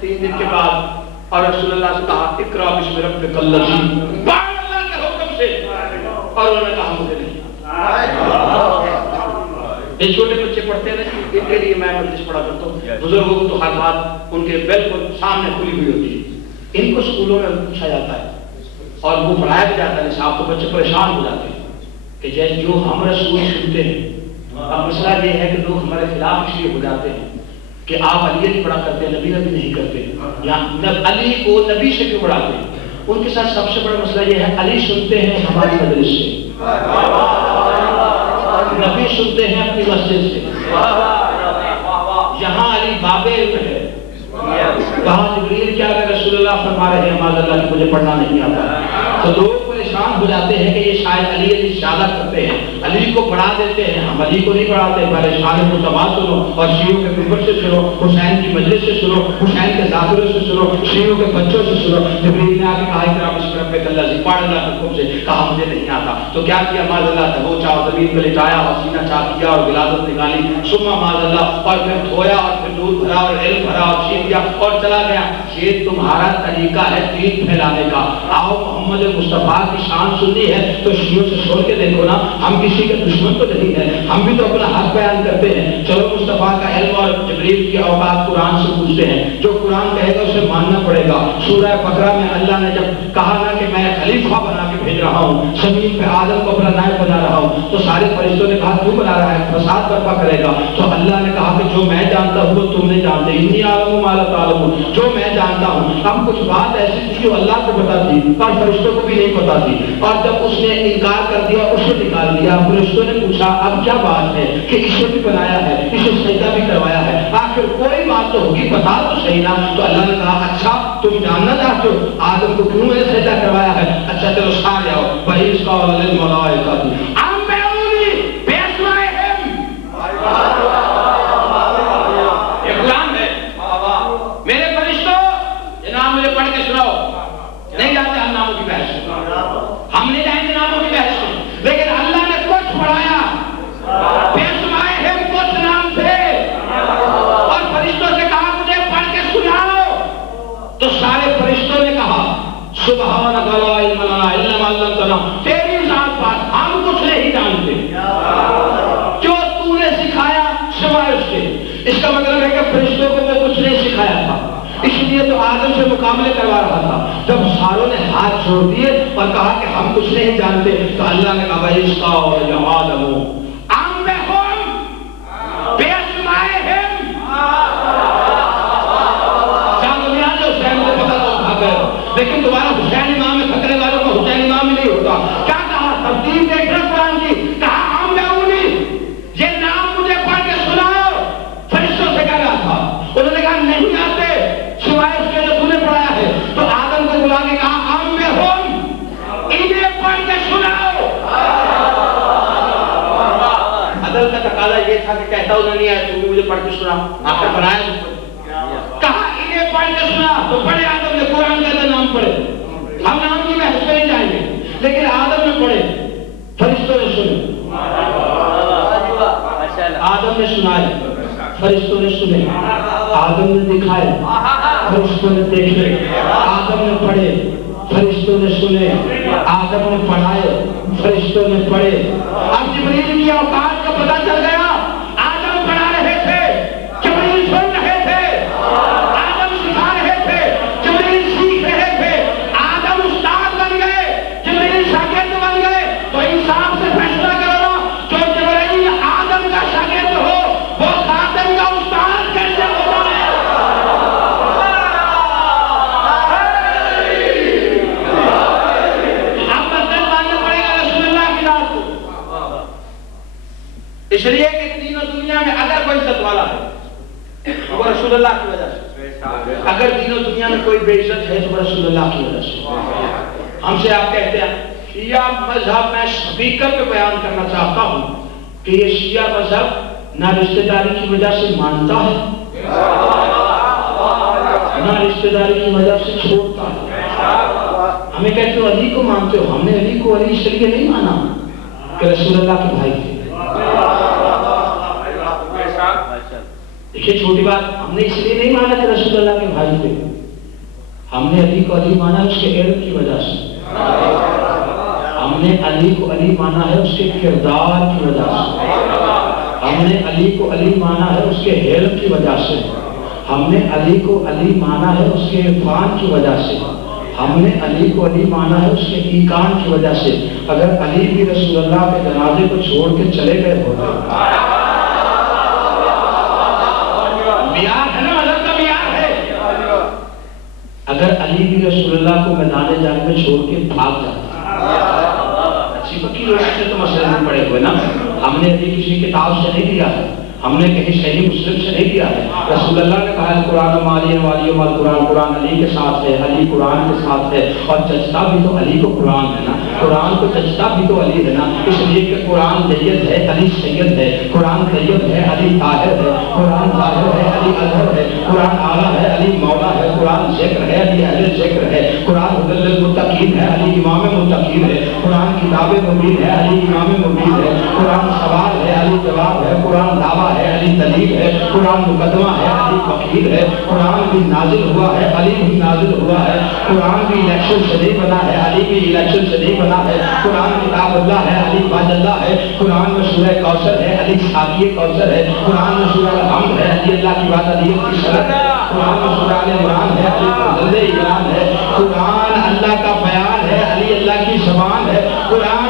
3 دن کے بعد اور رسول اللہ سے کہا اقرا بسم ربک الذی، پڑھ اللہ کے حکم سے، اور انہوں نے کہا مجھے نہیں۔ یہ چھوٹے بچے پڑھتے ہیں ان کے لیے میں مجلس پڑھا کرتا ہوں، بزرگوں کو تو ہر بات ان کے بالکل سامنے کھلی ہوئی ہوتی ہے، ان کو اسکولوں میں پوچھا جاتا ہے اور وہ پڑھایا بھی جاتا ہے صاحب، تو بچے پریشان ہو جاتے ہیں کہ جیسے جو ہم رسول سنتے ہیں۔ اب مسئلہ یہ ہے کہ لوگ ہمارے خلاف اس لیے ہو جاتے ہیں کہ آپ علی نہیں پڑھا کرتے، نبی نہیں کرتے، یا علی کو نبی سے کیوں پڑھاتے ہیں؟ ان کے ساتھ سب سے بڑا مسئلہ یہ ہے علی سنتے ہیں ہماری مجلس سے، نبی سنتے ہیں اپنی مسجد سے۔ یہاں علی بابے ہے، وہاں جبریل کیا کہ رسول اللہ فرما رہے ہیں معاذ اللہ کہ مجھے پڑھنا نہیں آتا، تو لوگ پریشان ہو جاتے ہیں کہ یہ شاید علی زیادہ کرتے ہیں، علی کو پڑھا دیتے ہیں، ہم علی کو نہیں پڑھاتے۔ پہلے شان مصطفیٰ سنو اور شیعوں کے منبر سے سنو، حسین کی مجلس سے سنو، حسین کے ذاکروں سے سنو، شیعوں کے بچوں سے سنو۔ جبریل نے آ کے کہا اقرا بسم ربک الذی، پڑھ اللہ کے حکم سے، کہا مجھے نہیں آتا، تو کیا کیا معاذ اللہ، دبوچا اور زمین پہ لٹایا اور سینہ چاک کیا اور ولادت نکالی، ثم معاذ اللہ، اور پھر دھویا اور پھر دودھ بھرا اور علم بھرا اور چھین دیا اور چلا گیا۔ یہ تمہارا طریقہ ہے دین پھیلانے کا۔ آؤ محمد مصطفیٰ کی شان سننی ہے تو شیعوں سے چھوڑ کے دیکھو نا، ہم کسی کے دشمن تو نہیں ہیں، ہم بھی تو اپنا حق بیان کرتے ہیں۔ چلو مصطفیٰ کا علم اور جبریل کی اوقات قرآن سے پوچھتے ہیں، جو قرآن کہے گا اسے ماننا پڑے گا۔ سورہ بقرہ میں اللہ نے جب کہا نا کہ میں خلیفہ بنا کے بھیج رہا ہوں، زمین پہ آدم کو اپنا نائب بنا رہا ہوں، تو سارے فرشتوں نے کہا کیوں بنا رہا ہے، فساد برپا کرے گا؟ تو اللہ نے کہا کہ جو میں جانتا ہوں وہ تم نہیں جانتے، انی اعلم ما لا تعلمون، جو میں جانتا ہوں۔ اب کچھ بات ایسی تھی جو اللہ کو پتا تھی اور فرشتوں کو بھی نہیں پتا تھی، اور جب اس نے انکار کر دیا اسے نکال دیا۔ فرشتوں نے پوچھا اب کیا بات ہے کہ اسے بھی بنایا ہے، اسے سجدہ بھی کروایا ہے، آخر کوئی بات تو ہوگی، بتا تو صحیح نا۔ تو اللہ نے کہا اچھا تم جاننا چاہتے ہو آدم کو کیوں میں نے سجدہ کروایا ہے؟ اچھا چلو سارے آؤ، وَإِذْ قَالَ لِلْمَلَائِكَةِ أَنبِئُونِي بِأَسْمَائِهِمْ۔ یہ قرآن ہے، میرے فرشتوں یہ نام مجھے پڑھ کے سناؤ۔ نہیں جانتے ہم ناموں کی بحث، ہم نہیں جانتے ناموں کی بحث، لیکن اللہ نے کچھ پڑھایا بِأَسْمَائِهِمْ، کچھ نام تھے، اور فرشتوں سے کہا مجھے پڑھ کے سناؤ۔ تو سارے فرشتوں نے کہا سبحانک لا علم لنا الا ما علمتنا، تیری ذات بات ہم کچھ نہیں جانتے، جو تو نے سکھایا سوائے اس کے۔ اس کا مطلب ہے کہ فرشتوں کو وہ کچھ نہیں سکھایا تھا، اس لیے تو آدم سے مقابلے کروا رہا تھا۔ جب ساروں نے ہاتھ چھوڑ دیے اور کہا کہ ہم کچھ نہیں جانتے، تو اللہ نے کہا وَإِذْ قَالَ آدَمُ أَنبِئْهُم بِأَسْمَائِهِمْ۔ جہاں دنیا سے حسین کو پتہ تو بھاگ گئے، لیکن دوبارہ حسین امام میں پکڑنے والوں کو حسین امام ہی نہیں ہوتا۔ کیا کہا ترتیب دیکھ رہے قرآن کی، کہا أنبئوني، یہ نام مجھے پڑھ کے سناؤ۔ فرشتوں سے کہہ رہا تھا، انہوں نے کہا نہیں آتے سوائے اس کے جو تم نے پڑھایا ہے۔ تو آدم کو بلا کے کہا أنبئهم، انہیں پڑھ کے سناؤ۔ عدل کا تقاضا یہ تھا کہ کہتا انہوں نہیں آیا تم نے مجھے پڑھ کے سنا، آخر بنایا کہا انہیں پڑھ کے سنا۔ تو پڑھے آدم نے، قرآن کا نام پڑھے، ہم نام کی بحث پہ نہیں جائیں گے، لیکن آدم نے پڑھے، فرشتوں نے سنے، آدم نے سنائے، فرشتوں نے سنے، آدم نے دکھائے، فرشتوں نے دیکھے، آدم نے پڑھے، فرشتوں نے سنے، آدم نے پڑھائے، فرشتوں نے پڑھے۔ اب جبریل کی اوقات کا پتہ چل گیا، آدم پڑھا رہے تھے، جبریل سن رہے تھے، آدم سکھا رہے تھے، جبریل سیکھ رہے تھے، آدم استاد بن گئے، جبریل شاگرد بن گئے۔ تو انصاف سے فیصلہ کرو، جو جبریل آدم کا شاگرد ہو وہ خاتم کا استاد کیسے ہوگا؟ اب بدل ماننا پڑے گا رسول اللہ کی ذات کو، اس لیے کہ تینوں دنیا میں اگر کوئی عزت والا ہے وہ رسول اللہ کی وجہ سے، اگر تینوں دنیا میں کوئی بے عزت ہے تو وہ رسول اللہ کی وجہ سے۔ ہم سے آپ کہتے ہیں شیعہ مذہب، میں سپیکر پہ بیان کرنا چاہتا ہوں کہ یہ شیعہ مذہب نہ رشتہ داری کی وجہ سے مانتا ہے نہ رشتہ داری کی وجہ سے چھوڑتا ہے۔ ہمیں کہتے ہو علی کو مانتے ہو، ہم نے علی کو علی اس لیے نہیں مانا کہ رسول اللہ کے بھائی تھے۔ دیکھیے چھوٹی بات، ہم نے اس لیے نہیں مانا کہ رسول اللہ کے بھائی جانتے؟ ہم نے علی کو علی مانا ہے اس کے علم کی وجہ سے، ہم نے علی کو علی مانا ہے اس کے کردار کی وجہ سے، ہم نے علی کو علی مانا ہے اس کے علم کی وجہ سے، ہم نے علی کو علی مانا ہے اس کے عرفان کی وجہ سے، ہم نے علی کو علی مانا ہے اس کے ایقان کی وجہ سے۔ اگر علی بھی رسول اللہ کے جنازے کو چھوڑ کے چلے گئے ہوتے، میعاد ہے نا، حضرت کا میعاد ہے، اگر علی بھی رسول اللہ کو میدان جنگ میں چھوڑ کے بھاگ جاتا، اچھی پکی روشنی سے تو مسئلے میں پڑے ہوئے نا۔ ہم نے علی کسی کتاب سے نہیں دیا ہے، ہم نے کہیں صحیح مسلم سے نہیں دیا ہے، رسول اللہ نے کہا ہے قرآن مالی والی مال قرآن، قرآن علی کے ساتھ ہے، علی قرآن کے ساتھ ہے، اور جچتا بھی تو علی کو قرآن ہے نا، قرآن کو جچتا بھی تو علی ہے نا، اس لیے کہ قرآن جید ہے، علی سید ہے، قرآن طیب ہے، علی طاہر ہے، قرآن ظاہر ہے، علی اظہر ہے، قرآن اعلیٰ ہے، علی مولا ہے، قرآن ذکر ہے، علی اہل ذکر ہے، قرآن ہدی للمتقین ہے، علی امام متقین ہے، قرآن کتاب مبین ہے، علی امام مبین ہے، قرآن سوال ہے، علی جواب ہے، قرآن دعویٰ ہے، علی دلیل ہے، قرآن مقدمہ ہے، علی وکیل ہے، قرآن بھی نازل ہوا ہے، علی بھی نازل ہوا ہے، قرآن بھی الیکشن سے نہیں بنا ہے، علی بھی الیکشن سے نہیں بنا ہے، قرآن کتاب اللہ ہے، علی باج اللہ ہے، قرآن میں سورہ کوثر ہے، علی ساقی کوثر ہے، قرآن میں سورہ الحمد ہے، علی اللہ کی بات علی کی صنعت ہے، قرآن میں سورہ آل عمران ہے، علی فرزند عمران ہے، قرآن اللہ کا بیان ہے، علی اللہ کی زبان ہے، قرآن